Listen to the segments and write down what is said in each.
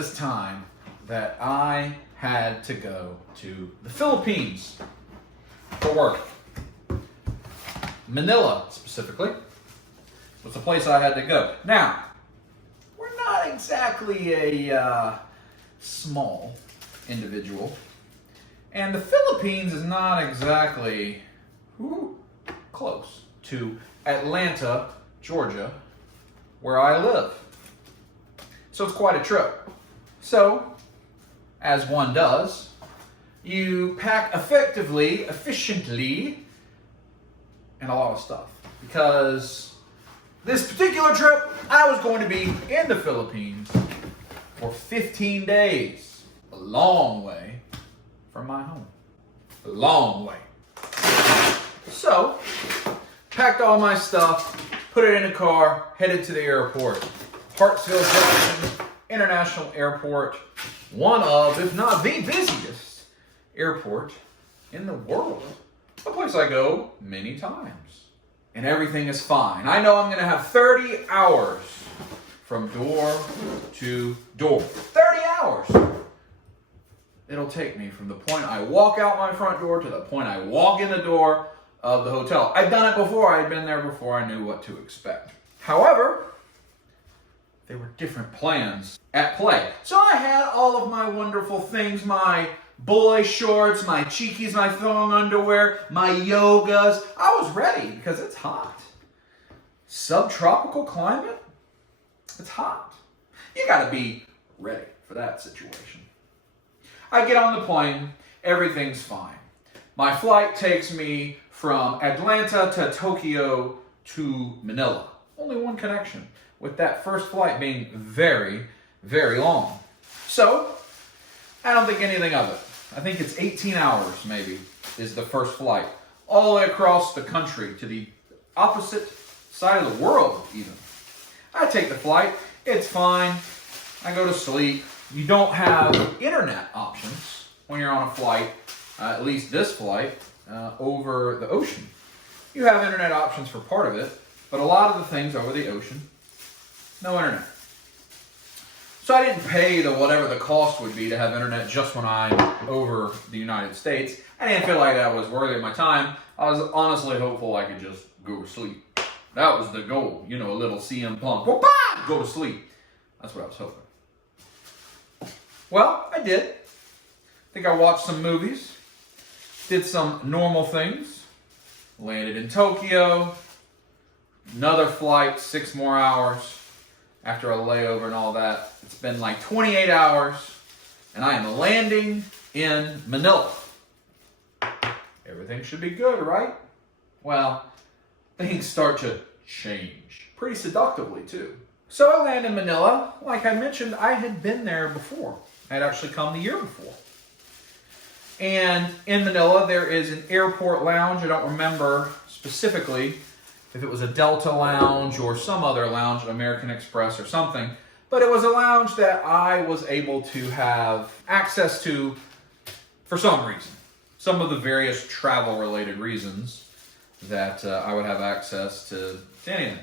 this time that I had to go to the Philippines for work. Manila, specifically, was the place I had to go. Now, we're not exactly a small individual, and the Philippines is not exactly close to Atlanta, Georgia, where I live. So it's quite a trip. So, as one does, you pack efficiently, and a lot of stuff. Because this particular trip, I was going to be in the Philippines for 15 days. A long way from my home. A long way. So, packed all my stuff, put it in a car, headed to the airport. Hartsville Jackson International Airport, one of, if not the busiest airport in the world. A place I go many times. And everything is fine. I know I'm going to have 30 hours from door to door. 30 hours! It'll take me from the point I walk out my front door to the point I walk in the door of the hotel. I've done it before. I'd been there before. I knew what to expect. However, there were different plans at play. So I had all of my wonderful things, my boy shorts, my cheekies, my thong underwear, my yogas. I was ready because it's hot. Subtropical climate, it's hot. You gotta be ready for that situation. I get on the plane, everything's fine. My flight takes me from Atlanta to Tokyo to Manila. Only one connection, with that first flight being very, very long. So, I don't think anything of it. I think it's 18 hours, maybe, is the first flight. All the way across the country to the opposite side of the world, even. I take the flight. It's fine. I go to sleep. You don't have internet options when you're on a flight, at least this flight, over the ocean. You have internet options for part of it, but a lot of the things over the ocean, no internet. So I didn't pay whatever the cost would be to have internet just when I'm over the United States. I didn't feel like that was worthy of my time. I was honestly hopeful I could just go to sleep. That was the goal. You know, a little CM Punk. Go to sleep. That's what I was hoping. Well, I did. I think I watched some movies. Did some normal things. Landed in Tokyo. Another flight, 6 more hours. After a layover and all that. It's been like 28 hours. And I am landing in Manila. Everything should be good, right? Well, things start to change. Pretty seductively, too. So I land in Manila. Like I mentioned, I had been there before. I had actually come the year before. And in Manila, there is an airport lounge. I don't remember specifically if it was a Delta lounge or some other lounge, American Express or something. But it was a lounge that I was able to have access to for some reason. Some of the various travel-related reasons that I would have access to anything.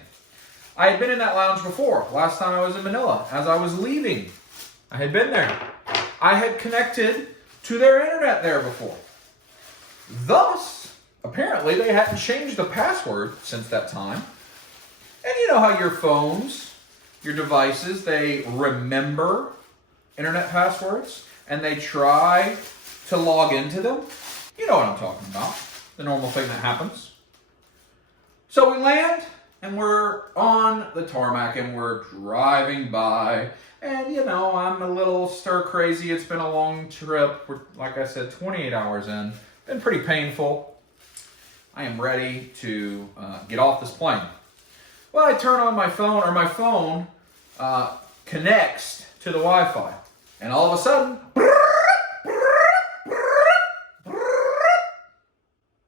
I had been in that lounge before, last time I was in Manila, as I was leaving. I had been there. I had connected to their internet there before. Thus, apparently they hadn't changed the password since that time. And you know how your phones, your devices, they remember internet passwords and they try to log into them? You know what I'm talking about. The normal thing that happens. So we land and we're on the tarmac and we're driving by. And you know, I'm a little stir crazy. It's been a long trip. We're, like I said, 28 hours in. Been pretty painful. I am ready to get off this plane. Well, I turn on my phone, or my phone connects to the Wi-Fi. And all of a sudden,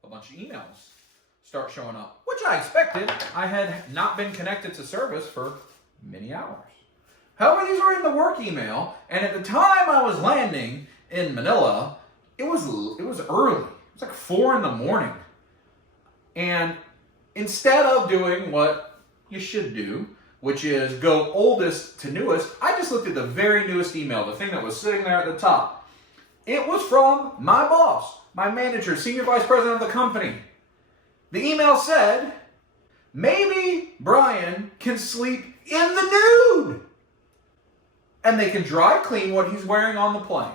a bunch of emails start showing up, which I expected. I had not been connected to service for many hours. However, these were in the work email, and at the time I was landing in Manila, it was early. It was like 4 in the morning. And instead of doing what you should do, which is go oldest to newest, I just looked at the very newest email, the thing that was sitting there at the top. It was from my boss, my manager, senior vice president of the company. The email said, maybe Brian can sleep in the nude. And they can dry clean what he's wearing on the plane.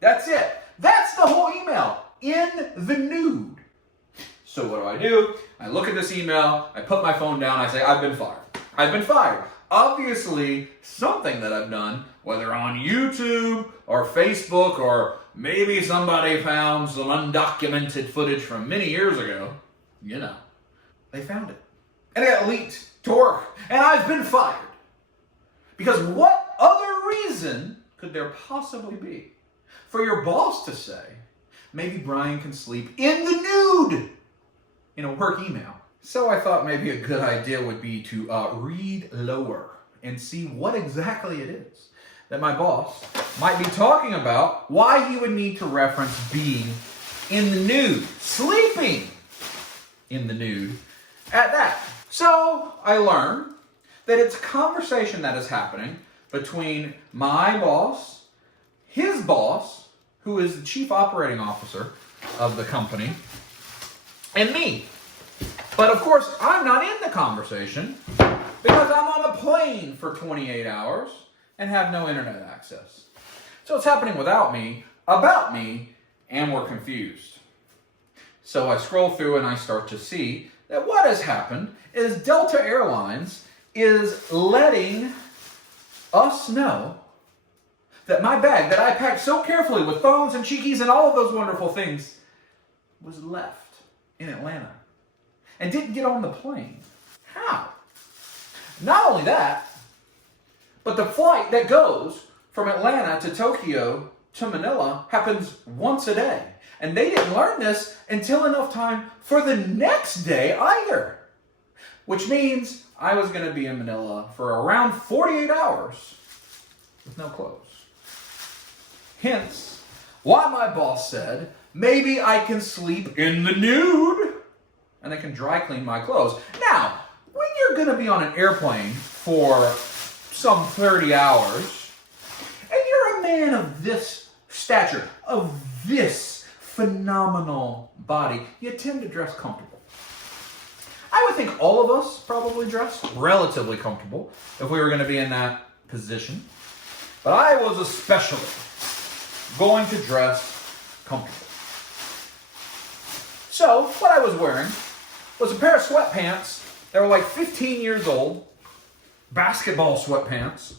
That's it. That's the whole email. In the nude. So what do? I look at this email, I put my phone down, I say, I've been fired. I've been fired. Obviously, something that I've done, whether on YouTube or Facebook, or maybe somebody found some undocumented footage from many years ago, you know, they found it. And it got leaked to work. And I've been fired. Because what other reason could there possibly be for your boss to say, maybe Brian can sleep in the nude in a work email? So I thought maybe a good idea would be to read lower and see what exactly it is that my boss might be talking about, why he would need to reference being in the nude, sleeping in the nude at that. So I learned that it's a conversation that is happening between my boss, his boss, who is the chief operating officer of the company, and me. But of course, I'm not in the conversation because I'm on a plane for 28 hours and have no internet access. So it's happening without me, about me, and we're confused. So I scroll through and I start to see that what has happened is Delta Airlines is letting us know that my bag that I packed so carefully with phones and cheekies and all of those wonderful things was left in Atlanta and didn't get on the plane. How? Not only that, but the flight that goes from Atlanta to Tokyo to Manila happens once a day. And they didn't learn this until enough time for the next day either. Which means I was going to be in Manila for around 48 hours with no clothes. Hence, why my boss said, maybe I can sleep in the nude and they can dry clean my clothes. Now, when you're going to be on an airplane for some 30 hours, and you're a man of this stature, of this phenomenal body, you tend to dress comfortable. I would think all of us probably dress relatively comfortable if we were going to be in that position. But I was especially going to dress comfortable. So what I was wearing was a pair of sweatpants that were like 15 years old, basketball sweatpants,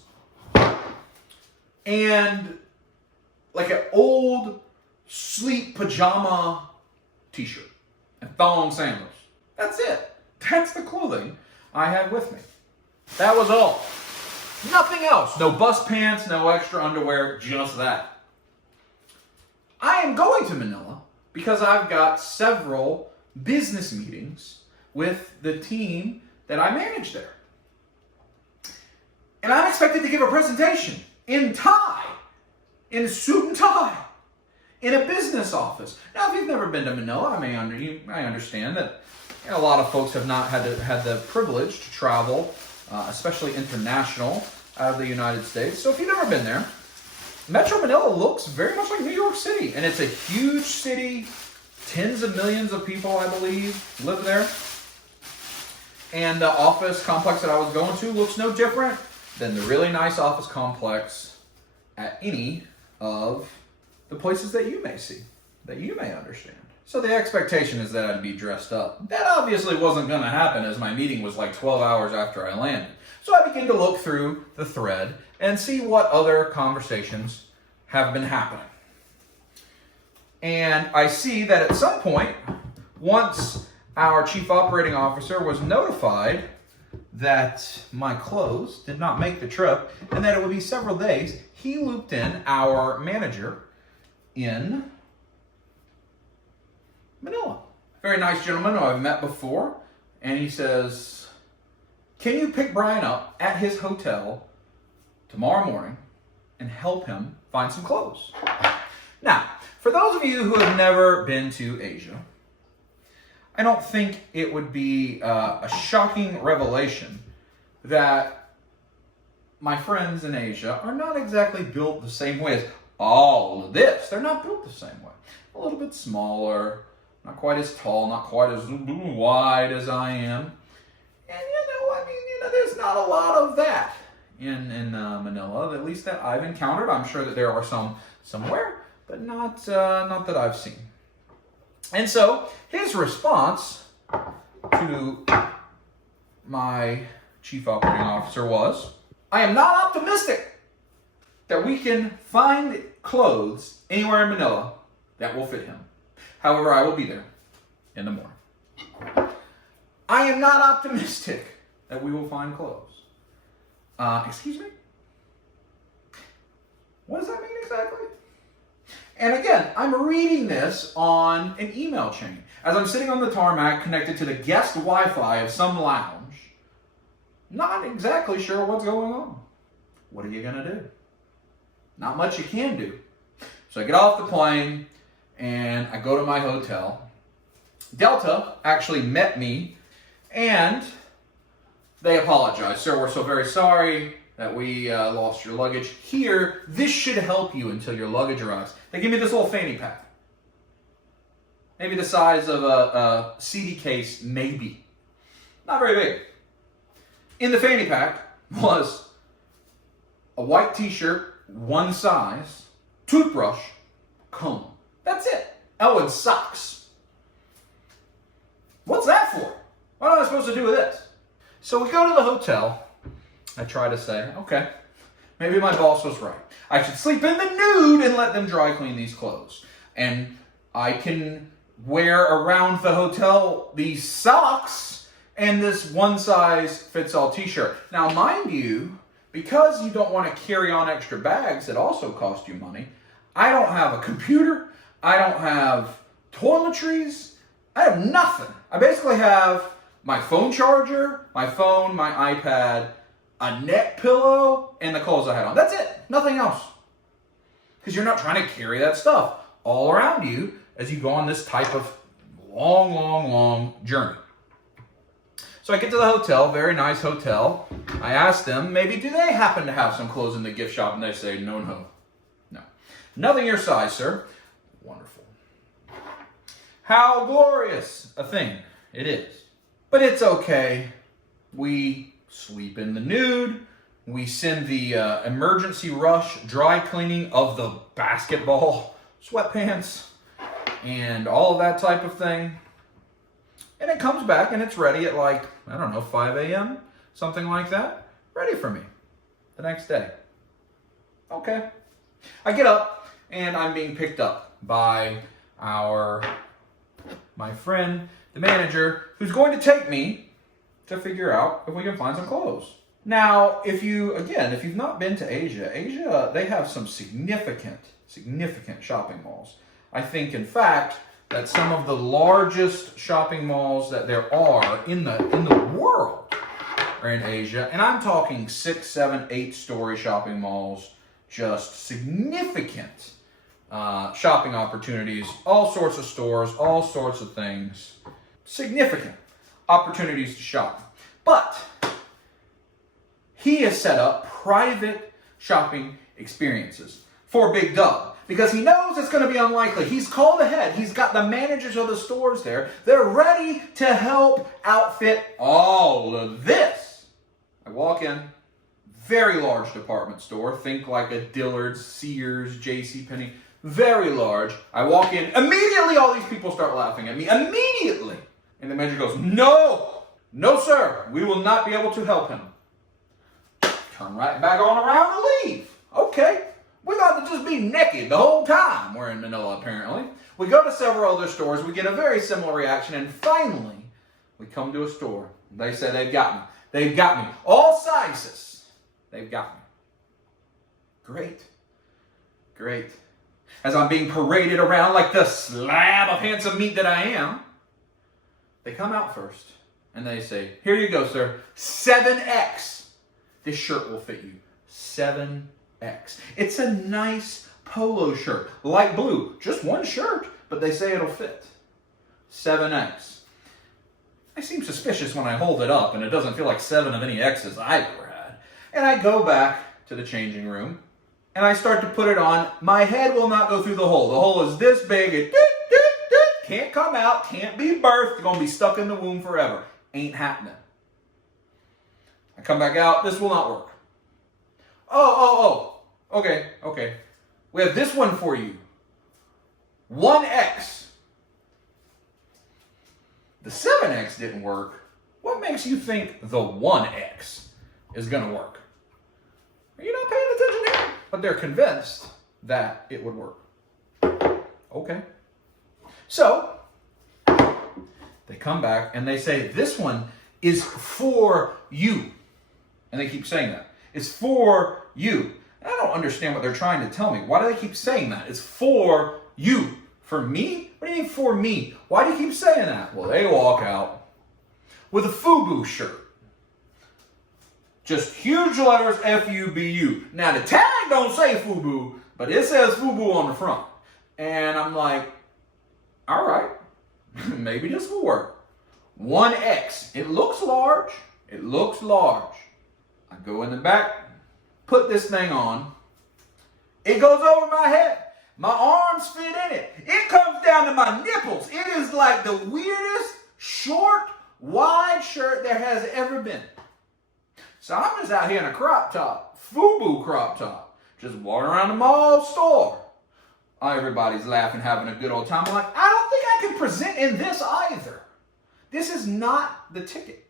and like an old sleep pajama t-shirt and thong sandals. That's it. That's the clothing I had with me. That was all. Nothing else. No bus pants, no extra underwear, just that. I am going to Manila because I've got several business meetings with the team that I manage there. And I'm expected to give a presentation in tie, in suit and tie, in a business office. Now, if you've never been to Manila, I understand that a lot of folks have not had the privilege to travel, especially international, out of the United States. So if you've never been there, Metro Manila looks very much like New York City. And it's a huge city. Tens of millions of people, I believe, live there. And the office complex that I was going to looks no different than the really nice office complex at any of the places that you may see, that you may understand. So the expectation is that I'd be dressed up. That obviously wasn't going to happen as my meeting was like 12 hours after I landed. So I began to look through the thread and see what other conversations have been happening. And I see that at some point, once our chief operating officer was notified that my clothes did not make the trip and that it would be several days, he looped in our manager in Manila. Very nice gentleman who I've met before. And he says, can you pick Brian up at his hotel tomorrow morning and help him find some clothes? Now, for those of you who have never been to Asia, I don't think it would be a shocking revelation that my friends in Asia are not exactly built the same way as all of this. They're not built the same way. A little bit smaller, not quite as tall, not quite as wide as I am. And there's not a lot of that in Manila, at least that I've encountered. I'm sure that there are some somewhere, but not that I've seen. And so his response to my chief operating officer was, I am not optimistic that we can find clothes anywhere in Manila that will fit him. However, I will be there in the morning. I am not optimistic that we will find clothes. Excuse me? What does that mean exactly? And again, I'm reading this on an email chain. As I'm sitting on the tarmac connected to the guest Wi-Fi of some lounge, not exactly sure what's going on. What are you going to do? Not much you can do. So I get off the plane and I go to my hotel. Delta actually met me and they apologized. Sir, we're so very sorry that we lost your luggage. Here, this should help you until your luggage arrives. They give me this little fanny pack. Maybe the size of a CD case, maybe. Not very big. In the fanny pack was a white t-shirt, one size, toothbrush, comb. That's it. Oh, and socks. What's that for? What am I supposed to do with this? So we go to the hotel. I try to say, okay, maybe my boss was right. I should sleep in the nude and let them dry clean these clothes. And I can wear around the hotel these socks and this one size fits all t-shirt. Now, mind you, because you don't want to carry on extra bags that also cost you money, I don't have a computer. I don't have toiletries. I have nothing. I basically have my phone charger, my phone, my iPad, a neck pillow, and the clothes I had on. That's it. Nothing else. Because you're not trying to carry that stuff all around you as you go on this type of long journey. So I get to the hotel, very nice hotel. I ask them, maybe do they happen to have some clothes in the gift shop? And they say, no. Nothing your size, sir. Wonderful. How glorious a thing it is. But it's okay. We sleep in the nude. We send the emergency rush dry cleaning of the basketball sweatpants and all of that type of thing. And it comes back and it's ready at 5 a.m., something like that. Ready for me the next day. Okay. I get up and I'm being picked up by my friend, the manager, who's going to take me to figure out if we can find some clothes. Now, if you've not been to Asia, they have some significant shopping malls. I think, in fact, that some of the largest shopping malls that there are in the world are in Asia. And I'm talking 6, 7, 8-story shopping malls, just significant shopping opportunities, all sorts of stores, all sorts of things, significant opportunities to shop. But he has set up private shopping experiences for Big Dub because he knows it's going to be unlikely. He's called ahead. He's got the managers of the stores there. They're ready to help outfit all of this. I walk in, very large department store. Think like a Dillard's, Sears, JCPenney. Very large. I walk in. Immediately, all these people start laughing at me. Immediately. And the manager goes, no, sir. We will not be able to help him. Turn right back on around and leave. Okay. We got to just be naked the whole time. We're in Manila, apparently. We go to several other stores. We get a very similar reaction. And finally, we come to a store. They say they've got me. They've got me. All sizes. They've got me. Great. As I'm being paraded around like the slab of handsome meat that I am, they come out first. And they say, here you go, sir. 7X. This shirt will fit you. 7X. It's a nice polo shirt. Light blue. Just one shirt. But they say it'll fit. 7X. I seem suspicious when I hold it up and it doesn't feel like 7 of any X's I've ever had. And I go back to the changing room and I start to put it on. My head will not go through the hole. The hole is this big. It can't come out, can't be birthed. Going to be stuck in the womb forever. Ain't happening. I come back out. This will not work. Oh. Okay. We have this one for you. 1X. The 7X didn't work. What makes you think the 1X is going to work? Are you not paying attention here? But they're convinced that it would work. Okay. So, they come back and they say, this one is for you. And they keep saying that. It's for you. And I don't understand what they're trying to tell me. Why do they keep saying that? It's for you. For me? What do you mean for me? Why do you keep saying that? Well, they walk out with a FUBU shirt. Just huge letters, F-U-B-U. Now, the tag don't say FUBU, but it says FUBU on the front. And I'm like, all right, maybe this will work. 1X. It looks large. It looks large. I go in the back, put this thing on. It goes over my head. My arms fit in it. It comes down to my nipples. It is like the weirdest, short, wide shirt there has ever been. So I'm just out here in a crop top, FUBU crop top, just walking around the mall store. Everybody's laughing, having a good old time. I'm like, I don't think I can present in this either. This is not the ticket.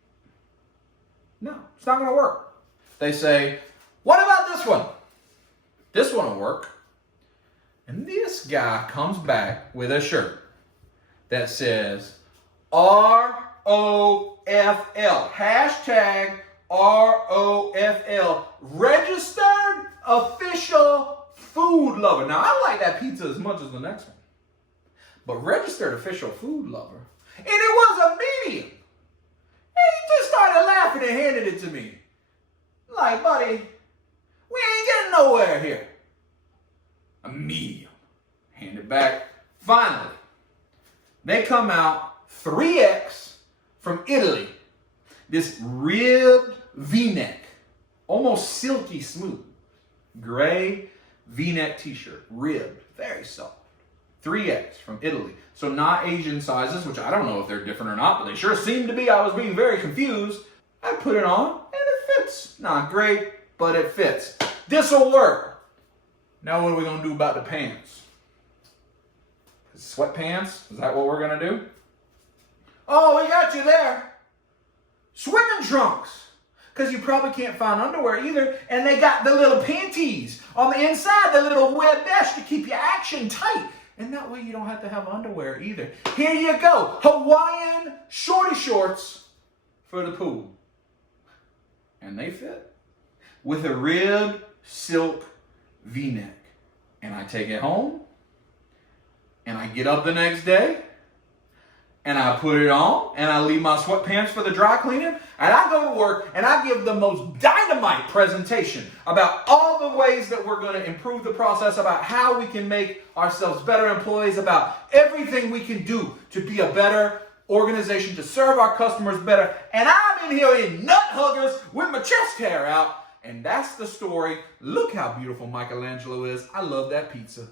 No, it's not going to work. They say, what about this one? This one will work. And this guy comes back with a shirt that says ROFL, hashtag ROFL, registered official food lover. Now, I like that pizza as much as the next one, but registered official food lover. And it was a medium. And he just started laughing and handed it to me. Like, buddy, we ain't getting nowhere here. A medium. Hand it back. Finally, they come out 3X from Italy. This ribbed V-neck, almost silky smooth, gray V-neck t-shirt, ribbed, very soft. 3X from Italy. So not Asian sizes, which I don't know if they're different or not, but they sure seem to be. I was being very confused. I put it on and it fits. Not great, but it fits. This'll work. Now what are we going to do about the pants? Sweatpants? Is that what we're going to do? Oh, we got you there. Swimming trunks. Because you probably can't find underwear either. And they got the little panties on the inside, the little web mesh to keep your action tight. And that way you don't have to have underwear either. Here you go. Hawaiian shorty shorts for the pool. And they fit. With a ribbed silk V-neck. And I take it home. And I get up the next day. And I put it on. And I leave my sweatpants for the dry cleaner. And I go to work and I give the most dynamite presentation about all the ways that we're going to improve the process, about how we can make ourselves better employees, about everything we can do to be a better organization, to serve our customers better. And I'm in here in nut huggers with my chest hair out. And that's the story. Look how beautiful Michelangelo is. I love that pizza.